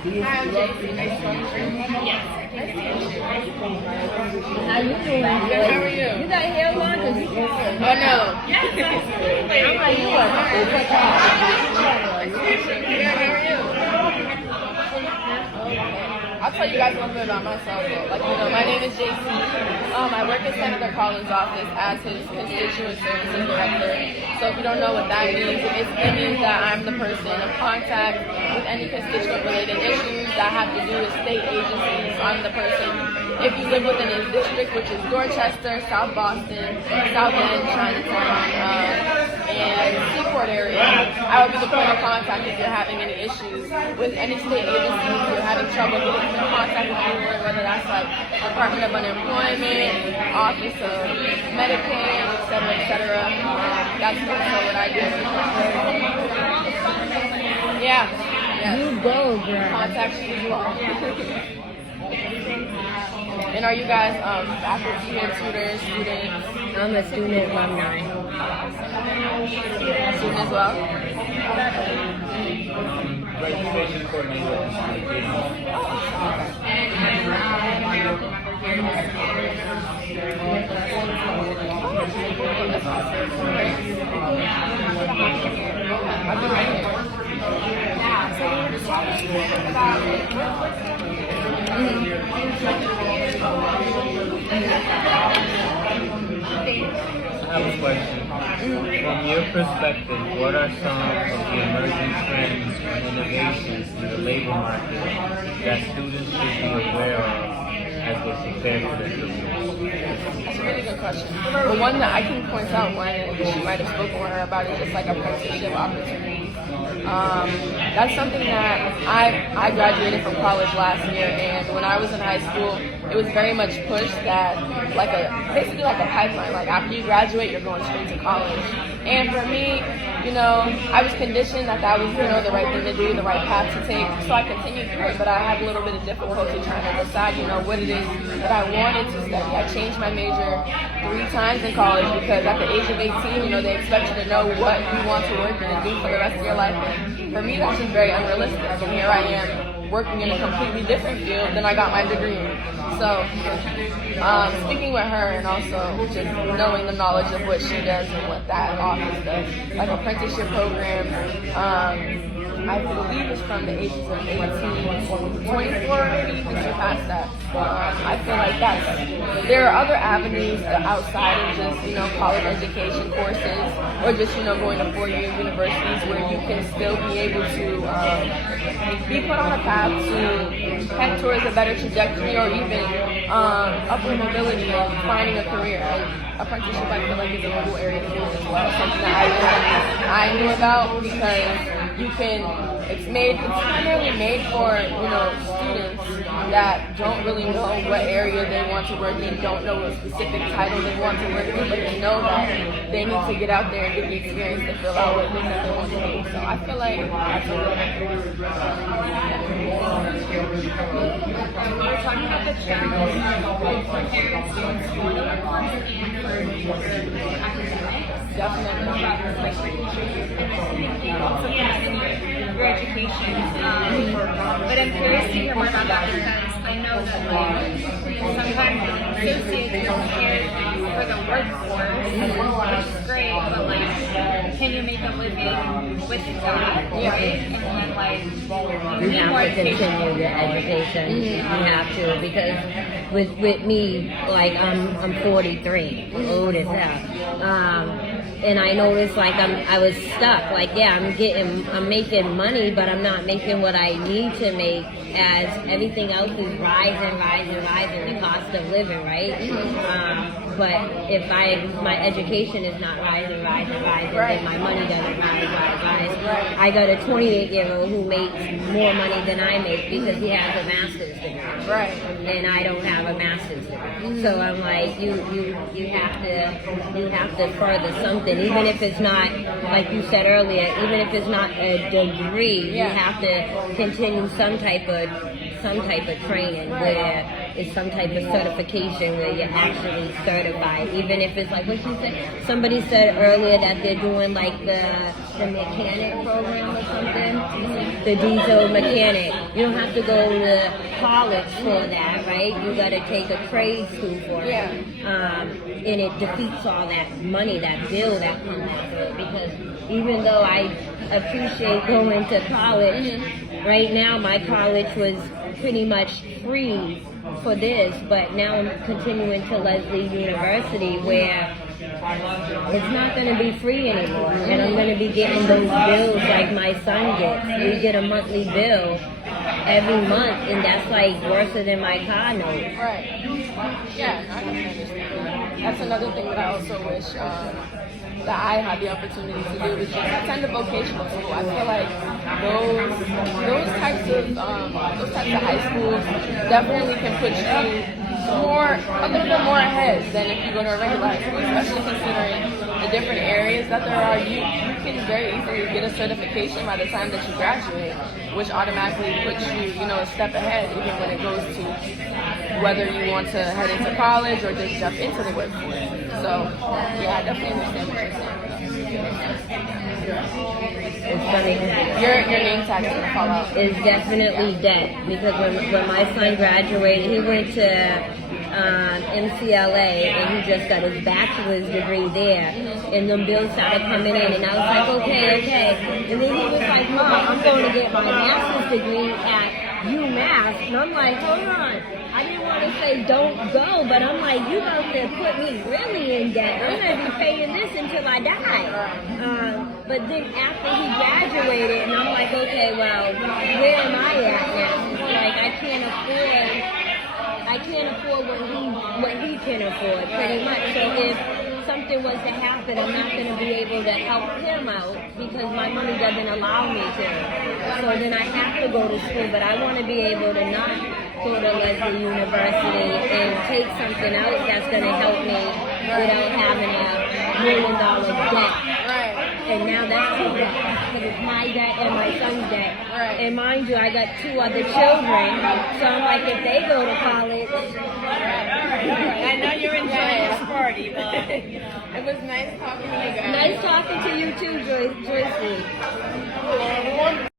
Hi, I'm Jayce. Nice to meet you. Yes. Nice to meet you. How you doing? Good. How are you? You got hair long? Cause you got Oh no. Yes, absolutely. I'm like, you are super tall. Good. How are you? I'll tell you guys a little bit about myself. Like, my name is Jayce. I work in Senator Collins' office as his Constituent Services Director. So if you don't know what that means, it means that I'm the person of contact with any constituent-related issues that have to do with state agencies. So I'm the person, if you live within his district, which is Dorchester, South Boston, South End, Chinatown, and Seaport area, I will be the point of contact if you're having any issues with any state agencies, you're having trouble getting in contact with anyone, whether that's like Department of Unemployment, Office of Medicaid, et cetera. That's also what I do. Yeah. You go, girl. Contact you as well. And are you guys faculty or tutors, students? I'm a student alumni. Student as well? Registration coordinator. Yeah, so we were just talking about I have a question. From your perspective, what are some of the emerging trends or innovations in the labor market that students should be aware of as they prepare for their careers? That's a really good question. But one that I can point out, one she might have spoken with her about, is just like apprenticeship opportunities. That's something that I graduated from college last year, and when I was in high school, it was very much pushed that basically like a pipeline. Like after you graduate, you're going straight to college. And for me, I was conditioned that was the right thing to do, the right path to take. So I continued through it, but I had a little bit of difficulty trying to decide, what it is that I wanted to study. I changed my major 3 times in college because at the age of 18, they expect you to know what you want to work in and do for the rest of your life. And for me, that's just very unrealistic. And here I am working in a completely different field than I got my degree in. So speaking with her and also just knowing the knowledge of what she does and what that office does, like apprenticeship programs, I believe it's from the ages of 18, 24, maybe even surpass that. I feel like there are other avenues outside of just, college education courses or just, going to 4-year universities where you can still be able to be put on a path to head towards a better trajectory or even upward mobility and finding a career. Apprenticeship, I feel like, is a cool area to do as well. Something that I knew about because it's primarily made for, students that don't really know what area they want to work in, don't know what specific title they want to work in, but they know that they need to get out there and get the experience to fill out what it is that they want to do. So I feel like that's a We're talking about the challenges of preparing students for the workforce and for academics. definitely. Also continuing your education. But I'm curious to hear more about that because I know that sometimes associates are prepared for the workforce, which is great, but can you make a living with that? Yeah. Right? And then You have to continue your education. You have to, because with me, I'm 43, old as hell. And I noticed I was stuck. I'm making money, but I'm not making what I need to make as everything else is rising, the cost of living, right? But if my education is not rising, then my money doesn't rise. I got a 28-year-old who makes more money than I make because he has a master's degree. Right. And I don't have a master's degree. So I'm like, you have to further something, even if it's not, like you said earlier, even if it's not a degree, you have to continue some type of training where it's some type of certification where you're actually certified. Even if it's like what you said, somebody said earlier that they're doing the mechanic program or something. the diesel mechanic. You don't have to go to college for that, right? You got to take a trade school for it. And it defeats all that money, that bill that comes after it. Because even though I appreciate going to college, right now my college was pretty much free for this, but now I'm continuing to Leslie University where it's not going to be free anymore, and I'm going to be getting those bills like my son gets. We get a monthly bill every month, and that's like worse than my car note. Right. Yeah, I can understand. That's another thing that I also wish that I had the opportunity to do, which is attend a vocational school. I feel like those types of high schools definitely can put you a little bit more ahead than if you go to a regular high school, especially considering the different areas that there are. You can very easily get a certification by the time that you graduate, which automatically puts you, a step ahead, even when it goes to whether you want to head into college or just jump into the workforce. So, yeah, I definitely understand what you're saying. It's funny. Your name tag is gonna fall out. Is definitely debt, because when my son graduated, he went to MCLA and he just got his bachelor's degree there, and them bills started coming in, and I was like, okay, and then he was like, Mom, I'm going to get my master's degree at UMass, and I'm like, hold on, I didn't want to say don't go, but I'm like, you about to put me really in debt. I'm going to be paying this until I die. But then after he graduated, and I'm like, okay, well, where am I at now? Like, I can't afford what he can afford, pretty much. So if something was to happen, I'm not going to be able to help him out because my money doesn't allow me to. So then I have to go to school, but I want to be able to not go to Leslie University and take something else that's going to help me without having $1 million debt. And now that's too bad, because it's my debt and my son's debt. And mind you, I got 2 other children, so I'm like, if they go to college... I know you're enjoying this party, but... It was nice talking to you guys. Nice talking to you too, Jayce.